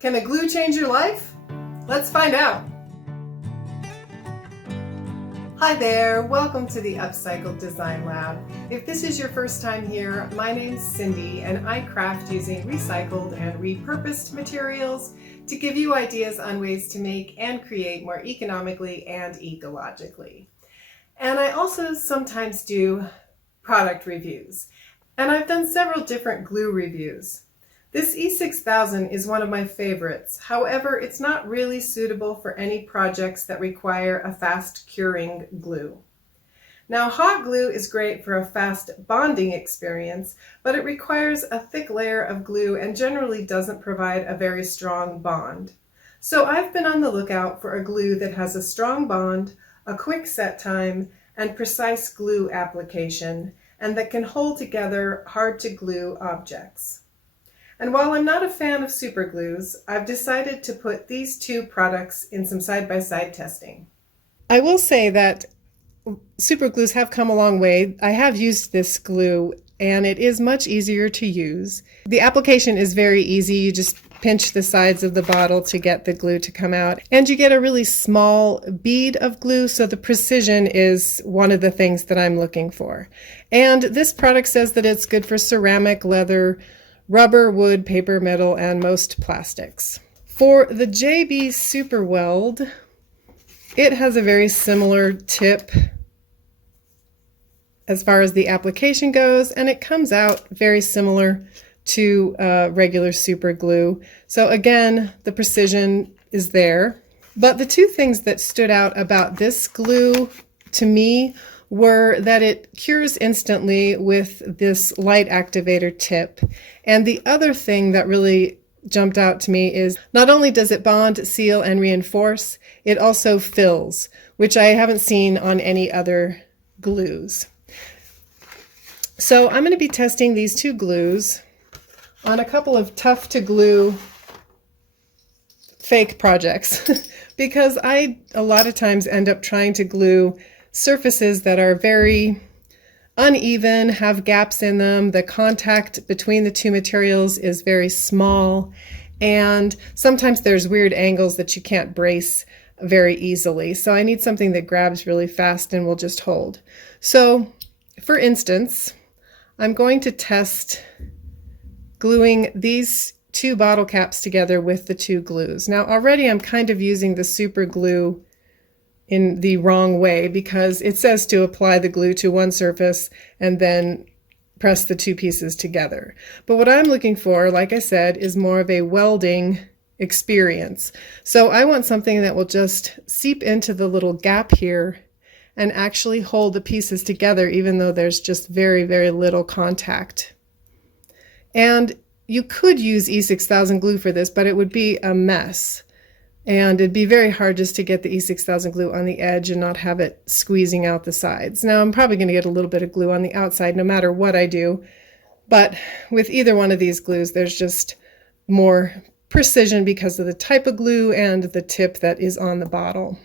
Can a glue change your life? Let's find out. Hi there, welcome to the Upcycle Design Lab. If this is your first time here, my name's Cindy and I craft using recycled and repurposed materials to give you ideas on ways to make and create more economically and ecologically. And I also sometimes do product reviews. And I've done several different glue reviews. This E6000 is one of my favorites. However, it's not really suitable for any projects that require a fast curing glue. Now, hot glue is great for a fast bonding experience, but it requires a thick layer of glue and generally doesn't provide a very strong bond. So I've been on the lookout for a glue that has a strong bond, a quick set time, and precise glue application, and that can hold together hard to glue objects. And while I'm not a fan of super glues, I've decided to put these two products in some side-by-side testing. I will say that super glues have come a long way. I have used this glue and it is much easier to use. The application is very easy. You just pinch the sides of the bottle to get the glue to come out. And you get a really small bead of glue, so the precision is one of the things that I'm looking for. And this product says that it's good for ceramic, leather, rubber, wood, paper, metal, and most plastics. For the JB Super Weld, it has a very similar tip as far as the application goes, and it comes out very similar to regular super glue. So again, the precision is there. But the two things that stood out about this glue to me were that it cures instantly with this light activator tip. And the other thing that really jumped out to me is not only does it bond, seal, and reinforce, it also fills, which I haven't seen on any other glues. So I'm going to be testing these two glues on a couple of tough to glue fake projects because I a lot of times end up trying to glue surfaces that are very uneven, have gaps in them. The contact between the two materials is very small, and sometimes there's weird angles that you can't brace very easily. So I need something that grabs really fast and will just hold. So for instance, I'm going to test gluing these two bottle caps together with the two glues. Now already I'm kind of using the super glue in the wrong way because it says to apply the glue to one surface and then press the two pieces together. But what I'm looking for, like I said, is more of a welding experience. So I want something that will just seep into the little gap here and actually hold the pieces together even though there's just very, very little contact. And you could use E6000 glue for this, but it would be a mess. And it'd be very hard just to get the E6000 glue on the edge and not have it squeezing out the sides. Now I'm probably going to get a little bit of glue on the outside no matter what I do, but with either one of these glues there's just more precision because of the type of glue and the tip that is on the bottle.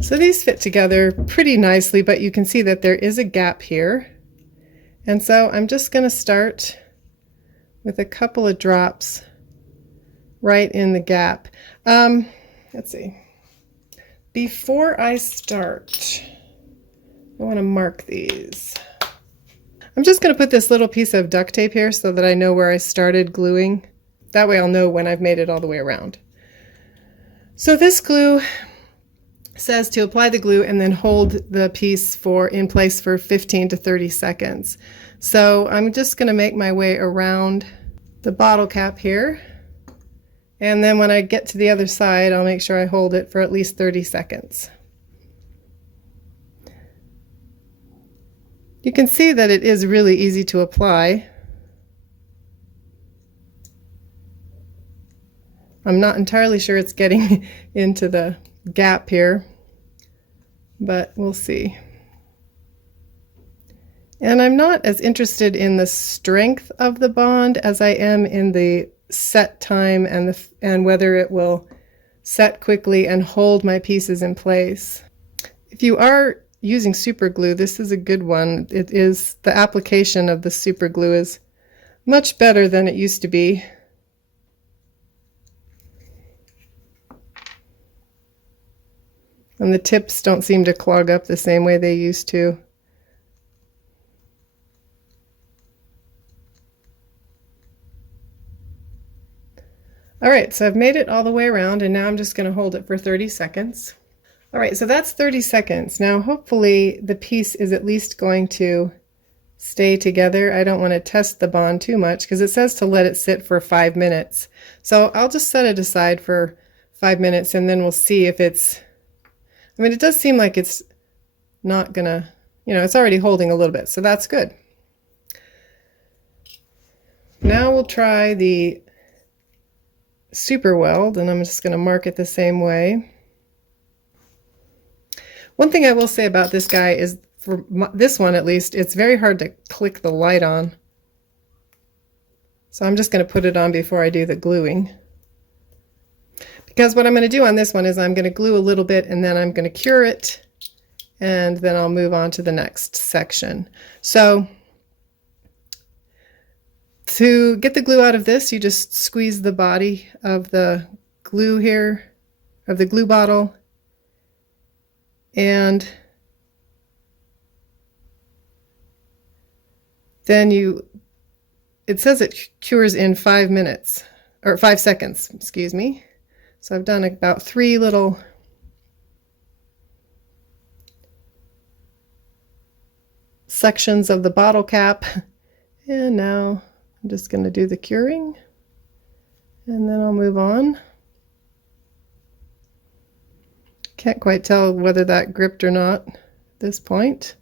So these fit together pretty nicely, but you can see that there is a gap here. And so I'm just going to start with a couple of drops right in the gap. Let's see. Before I start, I want to mark these. I'm just going to put this little piece of duct tape here so that I know where I started gluing. That way I'll know when I've made it all the way around. So this glue says to apply the glue and then hold the piece in place for 15 to 30 seconds. So I'm just going to make my way around the bottle cap here. And then when I get to the other side, I'll make sure I hold it for at least 30 seconds. You can see that it is really easy to apply. I'm not entirely sure it's getting into the gap here, but we'll see. And I'm not as interested in the strength of the bond as I am in the set time and whether it will set quickly and hold my pieces in place. If you are using super glue, this is a good one. The application of the super glue is much better than it used to be. And the tips don't seem to clog up the same way they used to. All right, so I've made it all the way around, and now I'm just going to hold it for 30 seconds. All right, so that's 30 seconds. Now hopefully the piece is at least going to stay together. I don't want to test the bond too much because it says to let it sit for 5 minutes. So I'll just set it aside for 5 minutes and then we'll see if it's, I mean, it does seem like it's not gonna, it's already holding a little bit, so that's good. Now we'll try the Super Weld, and I'm just going to mark it the same way. One thing I will say about this guy is, for this one at least, it's very hard to click the light on. So I'm just going to put it on before I do the gluing. Because what I'm going to do on this one is I'm going to glue a little bit and then I'm going to cure it, and then I'll move on to the next section. So to get the glue out of this, you just squeeze the body of the glue here, of the glue bottle, and then it says it cures in 5 minutes, or 5 seconds, excuse me. So I've done about 3 little sections of the bottle cap, and now I'm just going to do the curing, and then I'll move on. Can't quite tell whether that gripped or not at this point.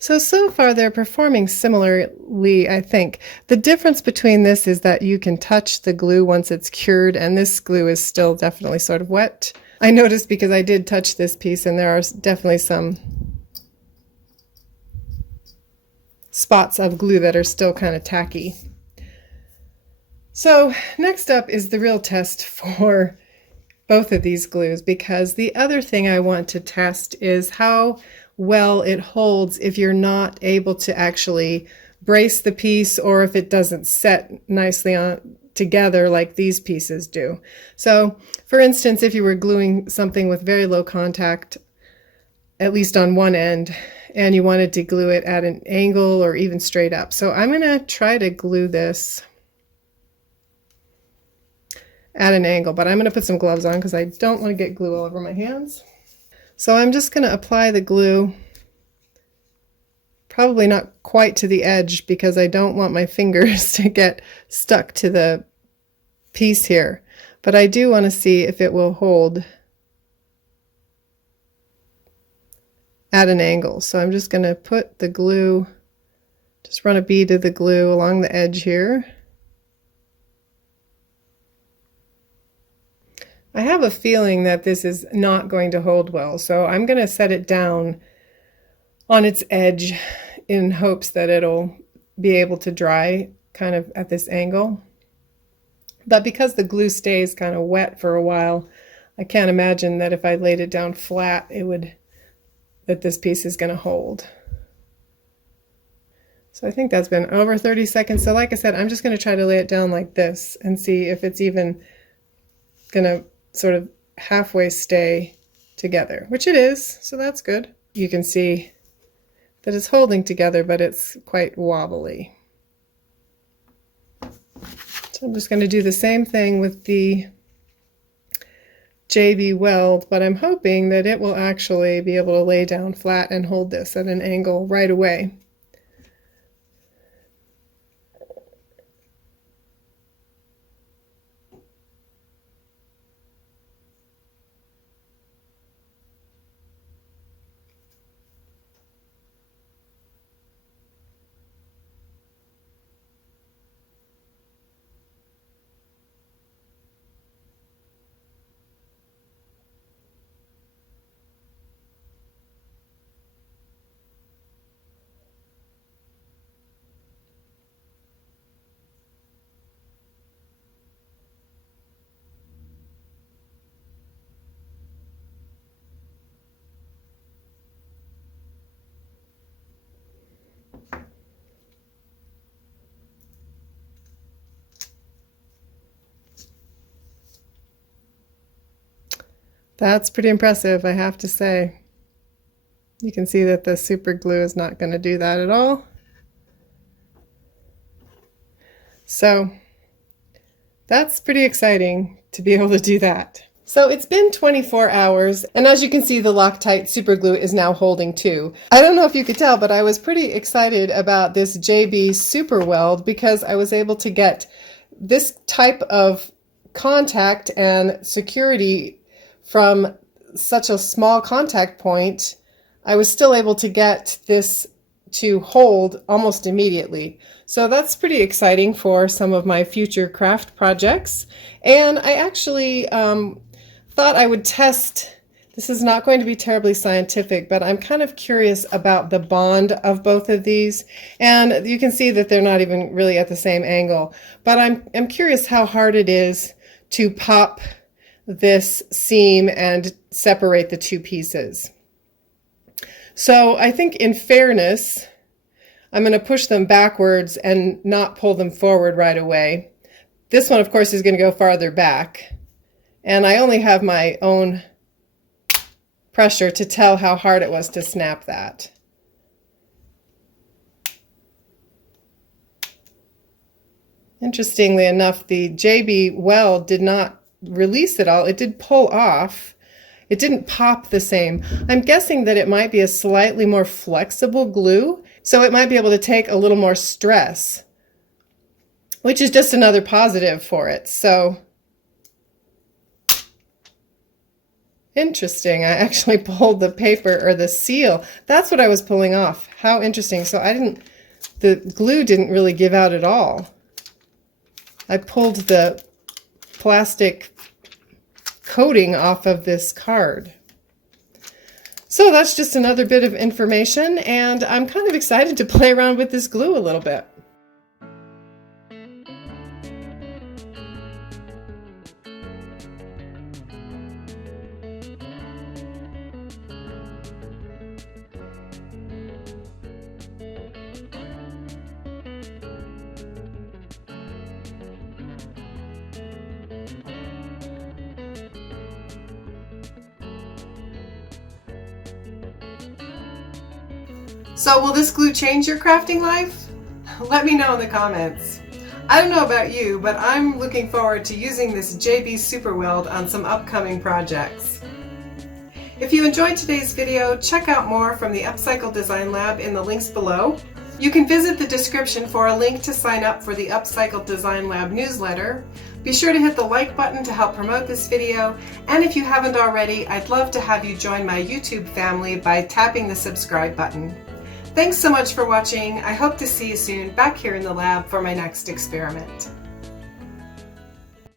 So far they're performing similarly, I think. The difference between this is that you can touch the glue once it's cured, and this glue is still definitely sort of wet. I noticed because I did touch this piece, and there are definitely some spots of glue that are still kind of tacky. So next up is the real test for both of these glues, because the other thing I want to test is how well it holds if you're not able to actually brace the piece, or if it doesn't set nicely on together like these pieces do. So for instance, if you were gluing something with very low contact, at least on one end, and you wanted to glue it at an angle or even straight up. So I'm going to try to glue this at an angle, but I'm going to put some gloves on because I don't want to get glue all over my hands. So I'm just going to apply the glue, probably not quite to the edge because I don't want my fingers to get stuck to the piece here, but I do want to see if it will hold at an angle. So I'm just going to put the glue, just run a bead of the glue along the edge here. I have a feeling that this is not going to hold well, so I'm going to set it down on its edge in hopes that it'll be able to dry kind of at this angle. But because the glue stays kind of wet for a while, I can't imagine that if I laid it down flat, that this piece is going to hold. So I think that's been over 30 seconds. So like I said, I'm just going to try to lay it down like this and see if it's even going to sort of halfway stay together, which it is, so that's good. You can see that it's holding together, but it's quite wobbly. So I'm just going to do the same thing with the JB Weld, but I'm hoping that it will actually be able to lay down flat and hold this at an angle right away. That's pretty impressive, I have to say. You can see that the super glue is not going to do that at all. So that's pretty exciting to be able to do that. So it's been 24 hours, and as you can see, the Loctite super glue is now holding too. I don't know if you could tell, but I was pretty excited about this JB Super Weld because I was able to get this type of contact and security from such a small contact point. I was still able to get this to hold almost immediately. So that's pretty exciting for some of my future craft projects. And I actually thought I would test, this is not going to be terribly scientific, but I'm kind of curious about the bond of both of these. And you can see that they're not even really at the same angle, but I'm curious how hard it is to pop this seam and separate the two pieces. So I think in fairness, I'm going to push them backwards and not pull them forward right away. This one, of course, is going to go farther back. And I only have my own pressure to tell how hard it was to snap that. Interestingly enough, the JB Weld did not release it all. It did pull off. It didn't pop the same. I'm guessing that it might be a slightly more flexible glue, so it might be able to take a little more stress, which is just another positive for it. So interesting. I actually pulled the paper or the seal. That's what I was pulling off. How interesting. So the glue didn't really give out at all. I pulled the plastic coating off of this card. So that's just another bit of information, and I'm kind of excited to play around with this glue a little bit. So will this glue change your crafting life? Let me know in the comments. I don't know about you, but I'm looking forward to using this JB Super Weld on some upcoming projects. If you enjoyed today's video, check out more from the Upcycle Design Lab in the links below. You can visit the description for a link to sign up for the Upcycle Design Lab newsletter. Be sure to hit the like button to help promote this video, and if you haven't already, I'd love to have you join my YouTube family by tapping the subscribe button. Thanks so much for watching. I hope to see you soon back here in the lab for my next experiment.